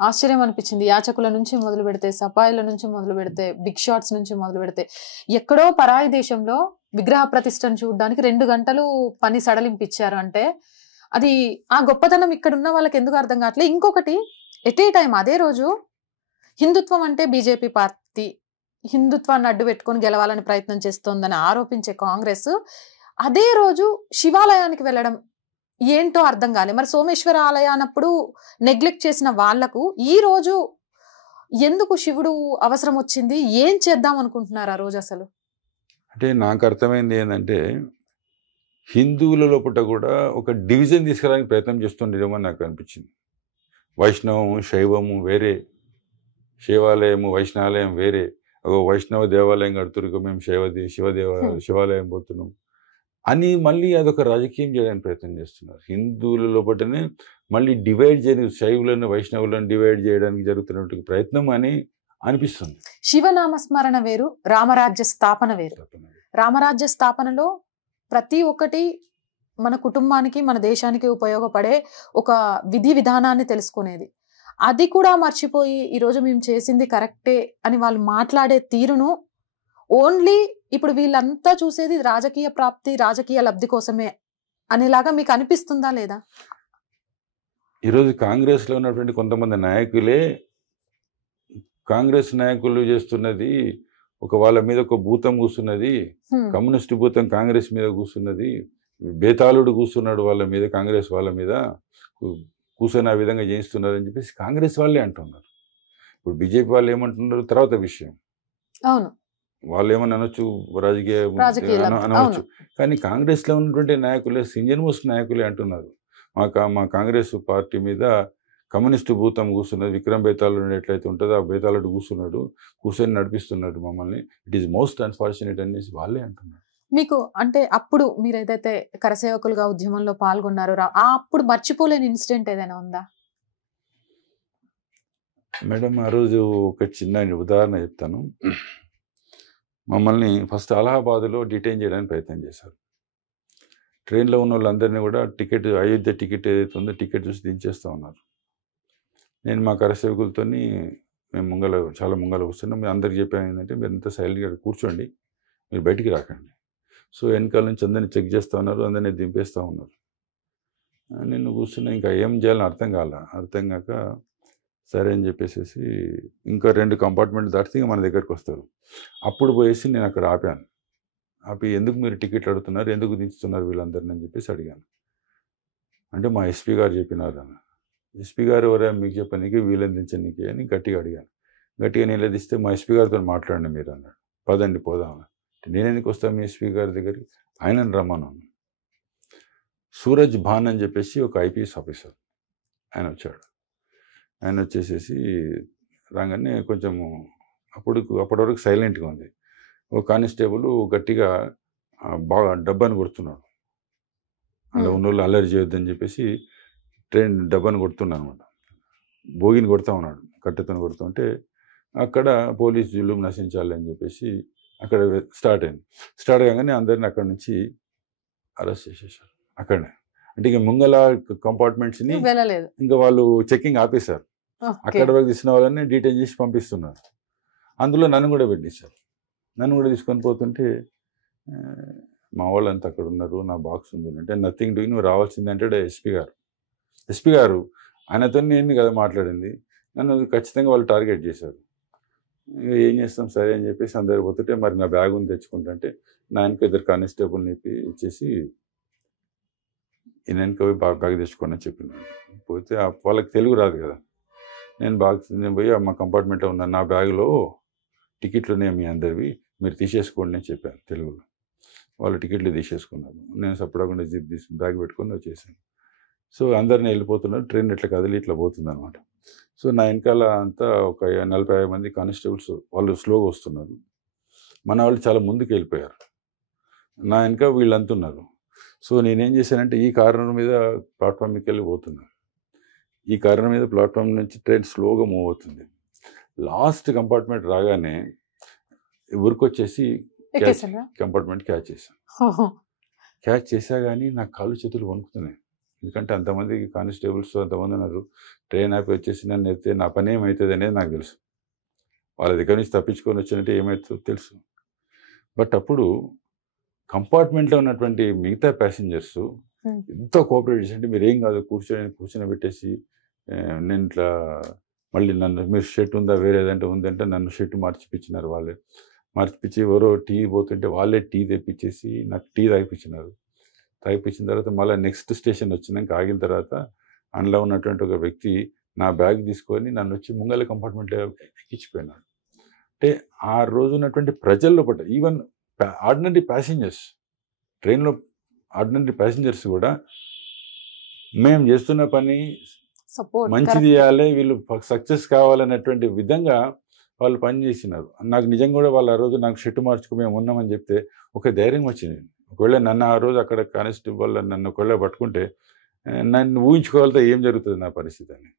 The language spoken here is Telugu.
ఆశ్చర్యం అనిపించింది. యాచకుల నుంచి మొదలు పెడితే, సపాయిల నుంచి మొదలు పెడితే, బిగ్ షాట్స్ నుంచి మొదలు పెడితే, ఎక్కడో పరాయి దేశంలో విగ్రహ ప్రతిష్టను చూడడానికి 2 గంటలు పని సడలింపిచ్చారు అంటే అది ఆ గొప్పతనం ఇక్కడ ఉన్న వాళ్ళకి ఎందుకు అర్థం కావట్లేదు. ఇంకొకటి ఎట్ ఏ టైం అదే రోజు హిందుత్వం అంటే బీజేపీ పార్టీ హిందుత్వాన్ని అడ్డు పెట్టుకొని గెలవాలని ప్రయత్నం చేస్తోందని ఆరోపించే కాంగ్రెస్ అదే రోజు శివాలయానికి వెళ్ళడం ఏంటో అర్థం కాలే. మరి సోమేశ్వర ఆలయానప్పుడు నెగ్లెక్ట్ చేసిన వాళ్లకు ఈ రోజు ఎందుకు శివుడు అవసరం వచ్చింది? ఏం చేద్దాం అనుకుంటున్నారు ఆ రోజు అసలు? అంటే నాకు అర్థమైంది ఏంటంటే హిందువుల లోపల కూడా ఒక డివిజన్ తీసుకురావడానికి ప్రయత్నం చేస్తుండేమో నాకు అనిపించింది. వైష్ణవము శైవము వేరే, శివాలయము వైష్ణవాలయం వేరే. ఒక వైష్ణవ దేవాలయం కడుతురు, మేము శివాలయం పోతున్నాం అని మళ్ళీ అదొక రాజకీయం చేయడానికి ప్రయత్నం చేస్తున్నారు. హిందువుల లోపలనే మళ్ళీ డివైడ్ చేయడానికి, శైవులను వైష్ణవులను డివైడ్ చేయడానికి జరుగుతున్నట్టు ప్రయత్నం అని అనిపిస్తుంది. శివనామస్మరణ వేరు, రామరాజ్య స్థాపన వేరు. రామరాజ్య స్థాపనలో ప్రతి ఒక్కటి మన కుటుంబానికి మన దేశానికి ఉపయోగపడే ఒక విధి విధానాన్ని తెలుసుకునేది. అది కూడా మర్చిపోయి ఈరోజు మేము చేసింది కరెక్టే అని వాళ్ళు మాట్లాడే తీరును ఓన్లీ ఇప్పుడు వీళ్ళంతా చూసేది రాజకీయ ప్రాప్తి, రాజకీయ లబ్ధి కోసమే అనేలాగా మీకు అనిపిస్తుందా లేదా? ఈరోజు కాంగ్రెస్లో ఉన్నటువంటి కొంతమంది నాయకులే, కాంగ్రెస్ నాయకులు చేస్తున్నది ఒక వాళ్ళ మీద ఒక భూతం కూస్తున్నది, కమ్యూనిస్ట్ భూతం కాంగ్రెస్ మీద కూస్తున్నది, బేతాళుడు కూస్తున్నాడు వాళ్ళ మీద, కాంగ్రెస్ వాళ్ళ మీద కూర్చొని ఆ విధంగా చేయిస్తున్నారు అని చెప్పేసి కాంగ్రెస్ వాళ్ళే అంటున్నారు. ఇప్పుడు బీజేపీ వాళ్ళు ఏమంటున్నారు తర్వాత విషయం. అవును, వాళ్ళు ఏమని అనొచ్చు, రాజకీయ అనవచ్చు. కానీ కాంగ్రెస్లో ఉన్నటువంటి నాయకులే, సీనియర్ మోస్ట్ నాయకులే అంటున్నారు మా కాంగ్రెస్ పార్టీ మీద కమ్యూనిస్టు భూతం కూర్చున్నది, విక్రమ్ బేతాళుడు ఎట్లయితే ఉంటుందో ఆ బేతాళుడు కూర్చొని నడిపిస్తున్నాడు మమ్మల్ని, ఇట్ ఈస్ మోస్ట్ అన్ఫార్చునేట్ అనేసి వాళ్ళే అంటున్నారు. మీకు అంటే అప్పుడు మీరు ఏదైతే కరసేవకులుగా ఉద్యమంలో పాల్గొన్నారో అప్పుడు మర్చిపోలేని ఇన్సిడెంట్ ఏదైనా ఉందా మేడం? ఆ రోజు ఒక చిన్న ఉదాహరణ చెప్తాను. మమ్మల్ని ఫస్ట్ అలహాబాద్లో డిటైన్ చేయడానికి ప్రయత్నం చేశారు. ట్రైన్లో ఉన్న వాళ్ళందరినీ కూడా టికెట్, అయోధ్య టికెట్ ఏదైతే ఉందో టికెట్ చూసి దించేస్తూ ఉన్నారు. నేను మా కరసేవకులతో మేము చాలా ముంగల వస్తున్నాం. మేము అందరికి చెప్పాను ఏంటంటే మీరు అంతా సైలెంట్గా కూర్చోండి, మీరు బయటికి రాకండి. సో వెనకాల నుంచి అందరినీ చెక్ చేస్తూ ఉన్నారు, అందరినీ దింపేస్తూ ఉన్నారు. నేను కూర్చున్నా, ఇంకా ఏం చేయాలని అర్థం కాక సరే అని చెప్పేసి ఇంకా 2 కంపార్ట్మెంట్లు దాటితే ఇంకా మన దగ్గరికి వస్తారు. అప్పుడు పోయేసి నేను అక్కడ ఆపి ఎందుకు మీరు టికెట్లు అడుగుతున్నారు, ఎందుకు దించుతున్నారు వీళ్ళందరిని అని చెప్పేసి అడిగాను. అంటే మా ఎస్పీ గారు చెప్పినారు అన్న. ఎస్పీ గారు ఎవరైనా మీకు చెప్పనీకి, వీళ్ళని దించనీకి అని గట్టిగా అడిగాను. గట్టిగా నిలదీస్తే మా ఎస్పీ గారితో మాట్లాడండి మీరు అన్నాడు. పదండి పోదాం. నేను ఎందుకు వస్తాను మీ ఎస్పీ గారి దగ్గరికి, ఆయనను రమ్మన్నాను. సూరజ్ భాన్ అని చెప్పేసి ఒక ఐపీఎస్ ఆఫీసర్ ఆయన వచ్చాడు. ఆయన వచ్చేసేసి రాగానే కొంచెము అప్పటి వరకు సైలెంట్గా ఉంది. ఒక కానిస్టేబుల్ గట్టిగా బాగా డబ్బాని కొడుతున్నాడు. అలా ఉన్న వాళ్ళు అల్లరి చేయొద్దని చెప్పేసి ట్రైన్ డబ్బాని కొడుతున్నాడు అనమాట. భోగిని కొడతా ఉన్నాడు, కట్టెతో కొడుతూ ఉంటే అక్కడ పోలీస్ జులుం నశించాలి అని చెప్పేసి అక్కడ స్టార్ట్ కాగానే అందరిని అక్కడ నుంచి అరెస్ట్ చేసేసారు అక్కడనే. అంటే ఇక ముంగల కంపార్ట్మెంట్స్ని ఇంకా వాళ్ళు చెక్కింగ్ ఆపేశారు. అక్కడ వరకు తీసిన వాళ్ళని డీటెయిన్ చేసి పంపిస్తున్నారు. అందులో నన్ను కూడా పెట్టేశారు. నన్ను కూడా తీసుకొని పోతుంటే మా వాళ్ళంతా అక్కడ ఉన్నారు, నా బాక్స్ ఉంది అంటే నథింగ్ డూయింగ్, నువ్వు రావాల్సింది అంటే ఎస్పీ గారు ఆయనతో నేను కదా మాట్లాడింది, నన్ను ఖచ్చితంగా వాళ్ళు టార్గెట్ చేశారు. ఏం చేస్తాం సరే అని చెప్పేసి అందరు పోతుంటే మరి నా బ్యాగుని తెచ్చుకుంటుంటే నా వెనక 2 కానిస్టేబుల్ని ఇచ్చేసి ఈయన వెనక పోయి బ్యాగ్ తెచ్చుకోండి అని చెప్పినాను. పోతే వాళ్ళకి తెలుగు రాదు కదా, నేను పోయి మా కంపార్ట్మెంట్లో ఉన్న నా బ్యాగులో టికెట్లు ఉన్నాయి మీ అందరివి, మీరు తీసేసుకోండి అని చెప్పాను తెలుగులో. వాళ్ళు టికెట్లు తీసేసుకున్నారు. నేను సపడకుండా జిప్ తీసి బ్యాగ్ పెట్టుకొని వచ్చేసాను. సో అందరినీ వెళ్ళిపోతున్నారు, ట్రైన్ ఇట్లా కదిలి ఇట్లా పోతుంది అనమాట. సో నా వెనకాల అంతా ఒక 40-50 మంది కానిస్టేబుల్స్ వాళ్ళు స్లోగా వస్తున్నారు. మన వాళ్ళు చాలా ముందుకు వెళ్ళిపోయారు, నా వెనక వీళ్ళు అంటున్నారు. సో నేనేం చేశానంటే ఈ కారణం మీద ప్లాట్ఫామ్ మీదకి వెళ్ళి పోతున్నాను. ఈ కారణం మీద ప్లాట్ఫామ్ నుంచి ట్రైన్ స్లోగా మూవ్ అవుతుంది. లాస్ట్ కంపార్ట్మెంట్ రాగానే ఊరికొచ్చేసి కంపార్ట్మెంట్ క్యాచ్ చేశా కానీ నా కాళ్ళు చేతులు వణుకుతున్నాయి. ఎందుకంటే అంతమంది కానిస్టేబుల్స్ అంతమంది ఉన్నారు. ట్రైన్ ఆపి వచ్చేసి నన్ను ఎత్తే నా పని ఏమవుతుంది అనేది నాకు తెలుసు. వాళ్ళ దగ్గర నుంచి తప్పించుకొని వచ్చినట్టే ఏమవుతుందో తెలుసు. బట్ అప్పుడు కంపార్ట్మెంట్లో ఉన్నటువంటి మిగతా ప్యాసింజర్స్ ఎంతో కోఆపరేట్ చేసి, అంటే మీరు ఏం కాదు కూర్చొని నేను ఇట్లా మళ్ళీ నన్ను మీరు షర్ట్ ఉందా వేరే ఏదంటే ఉందంటే నన్ను షర్ట్ మార్చిపించినారు. వాళ్ళే మార్చిపించి ఎవరో టీ పోతుంటే వాళ్ళే టీ తెప్పించేసి నాకు టీ తాగిపించినారు. తాగిపించిన తర్వాత మళ్ళీ నెక్స్ట్ స్టేషన్ వచ్చినాక ఆగిన తర్వాత అందులో ఉన్నటువంటి ఒక వ్యక్తి నా బ్యాగ్ తీసుకొని నన్ను వచ్చి ముంగల కంపార్ట్మెంట్లో ఎక్కించిపోయినాడు. అంటే ఆ రోజు ఉన్నటువంటి ప్రజల్లో పట్ల ఈవెన్ ఆర్డినరీ ప్యాసింజర్స్, ట్రైన్లో ఆర్డినరీ ప్యాసింజర్స్ కూడా మేము చేస్తున్న పని మంచిది చేయాలి, వీళ్ళు సక్సెస్ కావాలనేటువంటి విధంగా వాళ్ళు పనిచేసినారు. నాకు నిజంగా కూడా వాళ్ళు ఆ రోజు నాకు షర్టు మార్చుకు మేము ఉన్నామని చెప్తే ఒక ధైర్యం వచ్చింది. ఒకవేళ నన్ను ఆ రోజు అక్కడ కానిస్టేబుల్ నన్ను ఒకవేళ పట్టుకుంటే నన్ను ఊహించుకోవాలితే ఏం జరుగుతుంది నా పరిస్థితి అని.